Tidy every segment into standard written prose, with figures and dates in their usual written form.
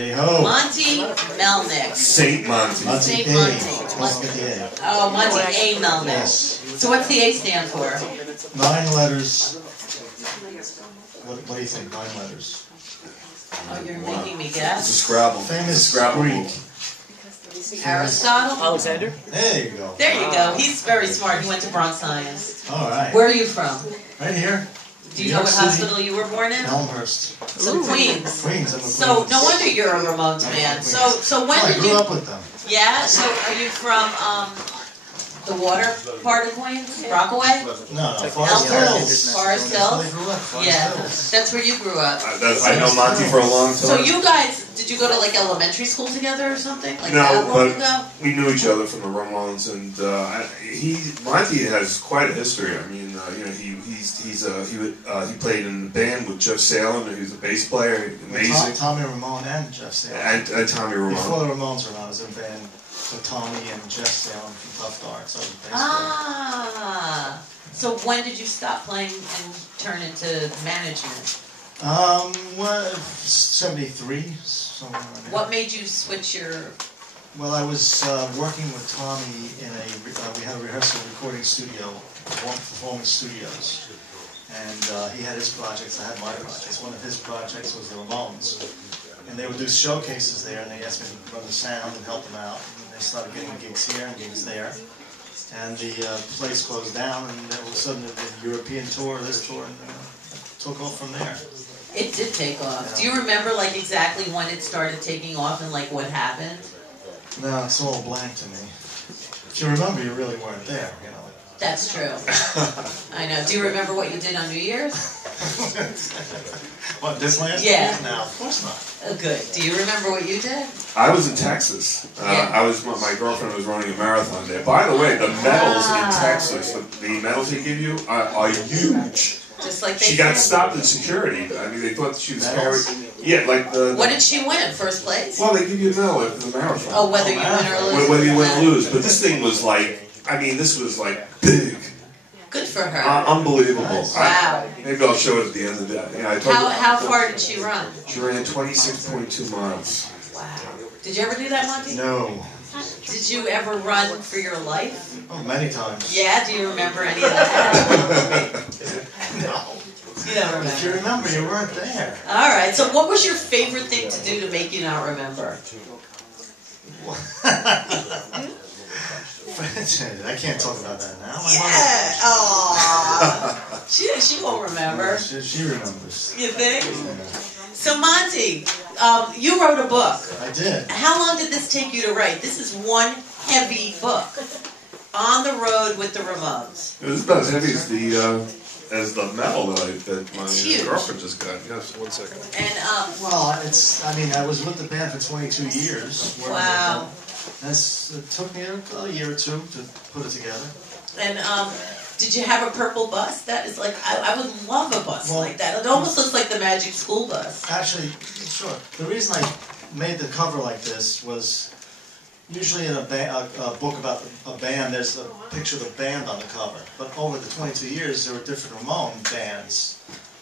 Hey ho! Monte MeLNiCk. Saint Monte. Saint A. Monte. Monte A. Oh, Monte A MeLNiCk. Yes. So what's the A stand for? 9 letters. What do you think? 9 letters. Oh, you're making me It's a guess. Scrabble. Famous Scrabble Greek. book. Aristotle? Alexander? There you go. There you go. He's very smart. He went to Bronx Science. All right. Where are you from? Right here. Do you know what hospital you were born in? Elmhurst. So Queens. Queens. I'm a So Queens. no wonder you're a Ramones fan. So when I did grew you? up with them. Yeah. So are you from the water part of Queens, Rockaway? No, Elmhurst. Forest Hills. Forest That's where Hills. they grew up, Forest Yeah, Hills. that's where you grew up. I know Monty for a long time. So you guys, did you go to like elementary school together or something? Like No, that long ago? but we knew each other from the Ramones, and Monty has quite a history. I mean, he played in the band with Jeff Salem, and he was a bass player, amazing. Tommy Ramone and Jeff Salem. And Tommy Ramone. Before the Ramones were around, I was in a band with Tommy and Jeff Salem from Tough Dark. So I was a bass player. Ah. So when did you stop playing and turn into management? Well, 73, somewhere around there. What made you switch your... Well, I was working with Tommy in we had a rehearsal recording studio, performing studios. And he had his projects, I had my projects. One of his projects was the Ramones. And they would do showcases there, and they asked me to run the sound and help them out. And they started getting gigs here and gigs there. And the place closed down, and all of a sudden the European tour, this tour, and took off from there. It did take off. Yeah. Do you remember like exactly when it started taking off and like what happened? No, it's all blank to me. If you remember, you really weren't there, you know. That's true. I know. Do you remember what you did on New Year's? What, this last Yeah. year? No, of course not. Oh, good. Do you remember what you did? I was in Texas. Yeah. My girlfriend was running a marathon there. By the way, the medals in Texas, the medals they give you are huge. Just like they She got said. stopped in security. I mean, they thought she was Medals? carrying. Yeah, like the. What did she win? First place? Well, they give you a medal at the marathon. Oh, whether you win or lose. Whether you win or lose, but this thing was like. I mean, this was like big. Good for her. Unbelievable. Wow. Maybe I'll show it at the end of the day. Yeah, I told her- How far did she run? She ran 26.2 miles. Wow. Did you ever do that, Monty? No. Did you ever run for your life? Oh, many times. Yeah, do you remember any of that? No. You don't If you remember. remember, you weren't there. Alright, so what was your favorite thing to do to make you not remember? I can't talk about that now. My Yeah! Aww. She won't remember. She remembers. You think? Yeah. So Monty, you wrote a book. I did. How long did this take you to write? This is one heavy book. On the Road with the Ramones. It was about as heavy as the medal that my It's huge. girlfriend just got. Yes, 1 second. And Well, I mean, I was with the band for 22 years. wow. It took me a year or two to put it together. And did you have a purple bus? That is like I would love a bus like that. It almost looks like the Magic School Bus. Actually, sure. The reason I made the cover like this was usually in a book about a band, there's a picture of the band on the cover. But over the 22 years, there were different Ramone bands,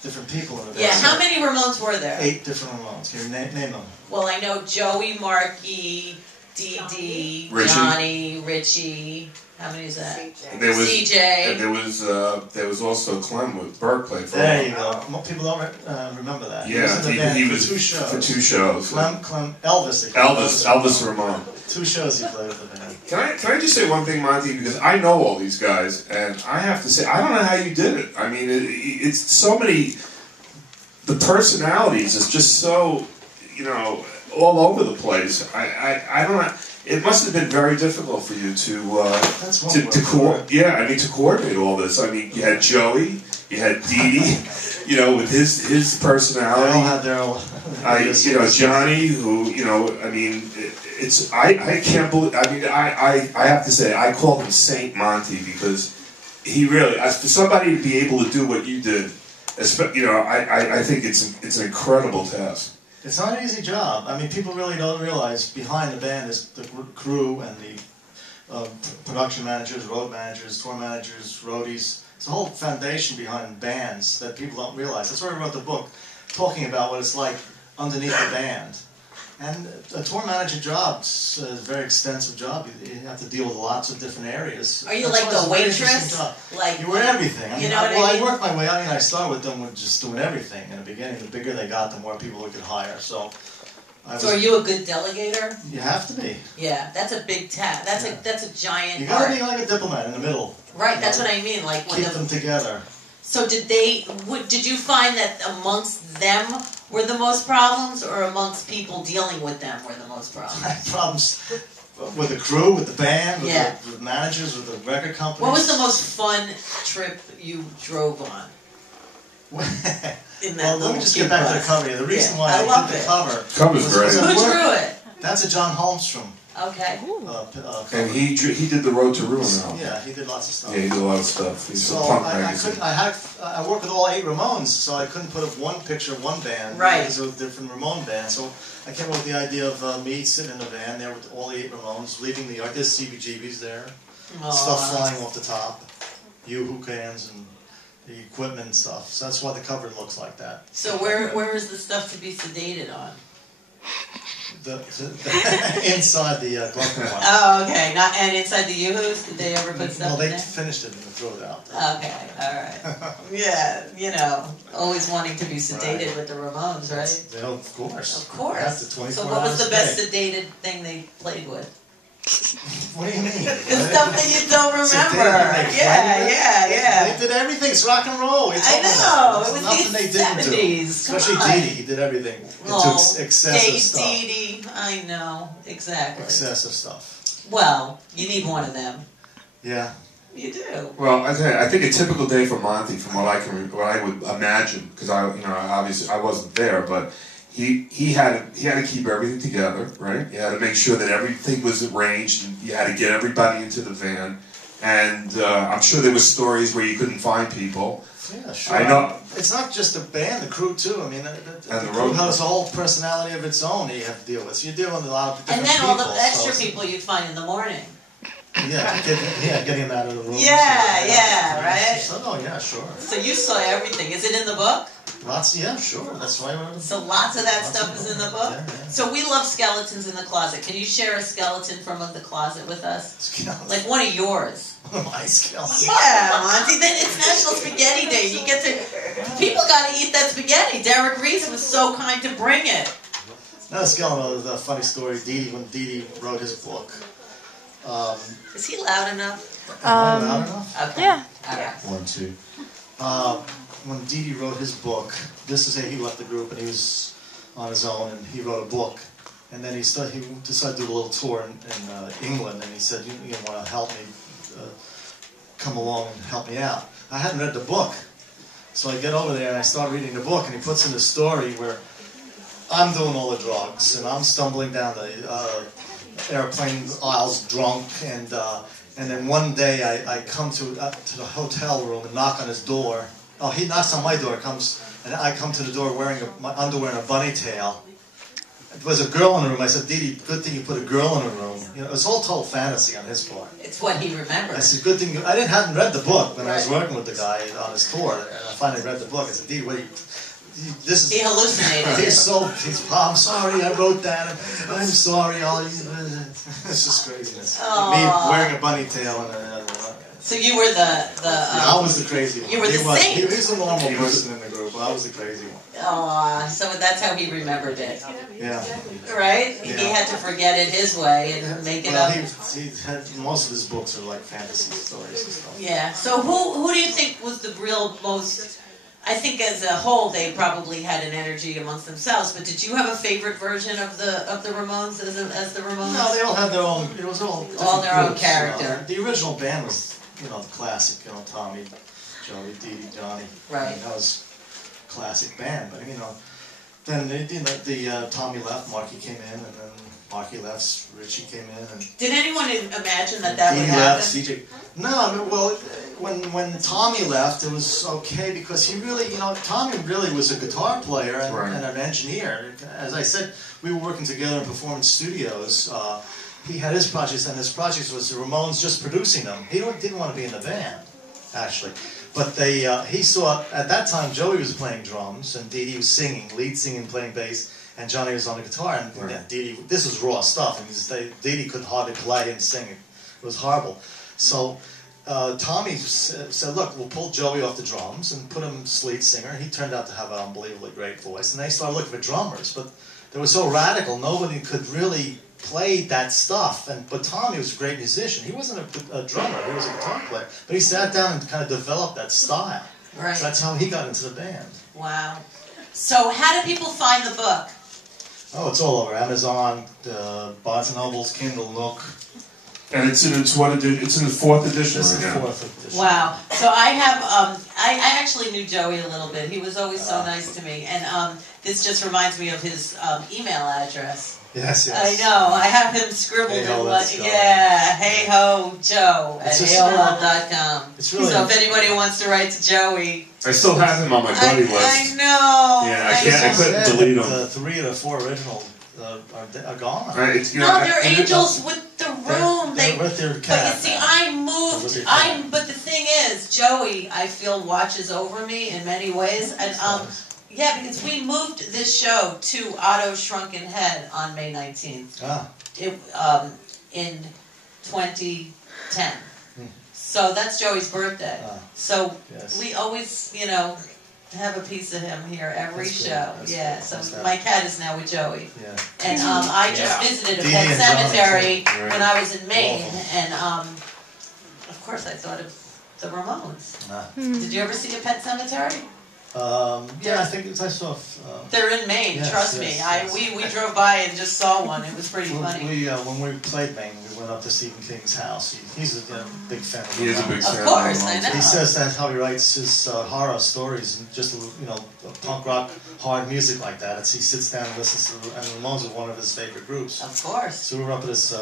different people in the band. Yeah, how many Ramones were there? 8 different Ramones. Can you name them? Well, I know Joey, Marky, Dee, Richie. Johnny, Richie. How many is that? There was, CJ. And there was also Clem with Burke played for There him. you go. Most people don't remember that. Yeah, he was in the band he for was 2 shows. for 2 shows. Elvis. Elvis Ramone. 2 shows he played with the band. Can I just say one thing, Monty? Because I know all these guys, and I have to say I don't know how you did it. I mean, it's so many. The personalities is just so, all over the place. I don't know. It must have been very difficult for you to coordinate all this. I mean, you had Joey, you had Dee, with his personality. They all had their own. Johnny, who, I mean, I can't believe. I mean, I have to say, I call him Saint Monty because he really, for somebody to be able to do what you did, I think it's an incredible task. It's not an easy job. I mean, people really don't realize behind the band is the crew and the production managers, road managers, tour managers, roadies. It's a whole foundation behind bands that people don't realize. That's why I wrote the book, talking about what it's like underneath the band. And a tour manager job is a very extensive job. You have to deal with lots of different areas. Are you like the waitress? Like you were everything. I mean, you know what I mean? I worked my way. I mean, I started with them with just doing everything in the beginning. The bigger they got, the more people we could hire. So are you a good delegator? You have to be. Yeah, that's a big task. That's a giant. You gotta be like a diplomat in the middle. Right. That's what I mean. Like keep them together. So did you find that amongst them were the most problems, or amongst people dealing with them were the most problems? Problems with the crew, with the band, with the managers, with the record companies. What was the most fun trip you drove on? Let me just get back to the cover. The reason why I did the cover's great. Who drew it? That's a John Holmstrom. Okay. And he did the Road to Ruin now. Yeah, he did lots of stuff. Yeah, he did a lot of stuff. He's so a punk I worked with all 8 Ramones, so I couldn't put up one picture of one band. Right. Because there were different Ramone bands. So I came up with the idea of me sitting in the van there with all the 8 Ramones, leaving the yard. There's CBGBs there. Stuff flying off the top. WhO cans and the equipment and stuff. So that's why the cover looks like that. So where is the stuff to be sedated on? Inside the glove compartment. Oh, okay. And inside the WhO's, did they ever put stuff in there? No, they finished it and threw it out. Okay, all right. Yeah, always wanting to be sedated with the Ramones, right? Of course. Of course. That's the 24 so what was the best day. sedated thing they played with? What do you mean? The stuff that you don't remember. Yeah. They did everything. It's rock and roll. I know. It was nothing they didn't 70s. do. Especially Dee Dee. He did everything. Into excessive stuff. Dee Dee. I know. Exactly. Excessive stuff. Well, you need one of them. Yeah. You do. Well, I think a typical day for Monte, from what I would imagine, because obviously I wasn't there, but he had to keep everything together, right? He had to make sure that everything was arranged, and you had to get everybody into the van. And I'm sure there were stories where you couldn't find people. Yeah, sure. I know. It's not just the band, the crew too. I mean, the crew has a whole personality of its own that you have to deal with. So you're dealing with a lot of different people. And then people, all the extra people you'd find in the morning. Getting them out of the room. Yeah, right? Oh, yeah, sure. So you saw everything. Is it in the book? Lots, yeah, sure. That's why. So lots of that stuff is in the book? Yeah. So we love skeletons in the closet. Can you share a skeleton from the closet with us? Skeleton? Like one of yours. One of my skeletons? Yeah, Monty. Then it's National Spaghetti Day. You get to... People got to eat that spaghetti. Derek Reese was so kind to bring it. Another skeleton was a funny story. When Dee Dee wrote his book. Is he loud enough? Am I loud enough? Okay. Yeah. All right. 1, 2. When Dee Dee wrote his book, this is he left the group and he was on his own, and he wrote a book. And then he decided to do a little tour in England, and he said, you want to help me, come along and help me out. I hadn't read the book. So I get over there and I start reading the book, and he puts in the story where I'm doing all the drugs, and I'm stumbling down the airplane aisles drunk, and then one day I come to the hotel room and knock on his door. Oh, he knocks on my door, and I come to the door wearing my underwear and a bunny tail. There was a girl in the room. I said, Dee Dee, good thing you put a girl in the room. It's all total fantasy on his part. It's what he remembers. I said, good thing I hadn't read the book when I was working with the guy on his tour, and I finally read the book. I said, Dee Dee, this is... He hallucinated. I'm sorry, I wrote that. I'm sorry, it's just craziness. Aww. Me wearing a bunny tail and So you were I was the crazy one. You were the saint. He was a normal person in the group, but I was the crazy one. Aw, so that's how he remembered it. Yeah. Right? Yeah. He had to forget it his way and make it up. He had, most of his books are like fantasy stories and stuff. Yeah. So who do you think was the real most... I think as a whole they probably had an energy amongst themselves, but did you have a favorite version of the Ramones as the Ramones? No, they all had their own, it was all their own groups, character. The original band was, the classic, Tommy, Joey, Dee Dee, Johnny. Right. I mean, that was a classic band, but then Tommy left, Marky came in, and then Marky left, Richie came in, and did anyone imagine that would Dee happen? left, CJ. No, well, when Tommy left, it was okay because he really, Tommy really was a guitar player and an engineer. As I said, we were working together in performance studios. He had his projects, and his projects was the Ramones just producing them. He didn't want to be in the band, actually. But he saw, at that time, Joey was playing drums, and Dee Dee was singing, lead singing, playing bass, and Johnny was on the guitar, and Right. Dee Dee, this was raw stuff, and Dee Dee couldn't hardly play and sing. It was horrible. So Tommy said, look, we'll pull Joey off the drums and put him as lead singer. He turned out to have an unbelievably great voice, and they started looking for drummers, but they were so radical, nobody could really play that stuff. But Tommy was a great musician. He wasn't a drummer, he was a guitar player, but he sat down and kind of developed that style. Right. So that's how he got into the band. Wow. So how do people find the book? Oh, it's all over Amazon, Barnes and Noble's, Kindle, Nook. And it's in what edition? It's in the 4th edition This is right the now. 4th edition. Wow. So I have, I actually knew Joey a little bit. He was always so nice to me. And this just reminds me of his email address. Yes, yes. I know. I have him scribbled Hey ho, in let's what, go. yeah, HeyHoJoe at It's just- AOL.com. It's really- So if anybody wants to write to Joey, I still have him on my buddy I list. know. Yeah, I can't- I It's couldn't sad delete that them. The 3 of the 4 original are gone. Right, it's, you know, No, I- they're and it- angels with the room. They're with their But cat you see, now. I With moved. your cat. But the thing is, Joey, I feel watches over me in many ways, and yeah, because we moved this show to Otto Shrunken Head on May 19th. Ah, In 2010. So that's Joey's birthday. So yes. we always, have a piece of him here every That's good. show. That's Yeah. good. So That's my cat is now with Joey. Yeah. And I just visited a Dee pet and Johnny, cemetery too. when I was in Maine, Awful. and of course I thought of the Ramones. Ah. Did you ever see a pet cemetery? Yeah, I think I saw. They're in Maine. Yes, Trust yes, me. yes. We drove by and just saw one. It was pretty funny. When we played Maine, we went up to Stephen King's house. He's a big fan of He is a Ramones. big Of fan course, the I Ramones. know. He says that's how he writes his horror stories and just punk rock, hard music like that. He sits down and listens to, and the Ramones are one of his favorite groups. Of course. So we were up at this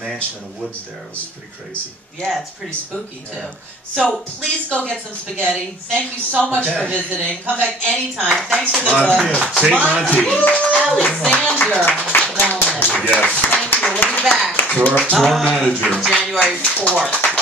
mansion in the woods there. It was pretty crazy. Yeah, it's pretty spooky too. Yeah. So please go get some spaghetti. Thank you so much for Okay. visiting. Come back anytime. Thanks for the Monte. book. Say Monte. Alexander Melman. Yes. Thank you. We'll be back. Tour manager. January 4th.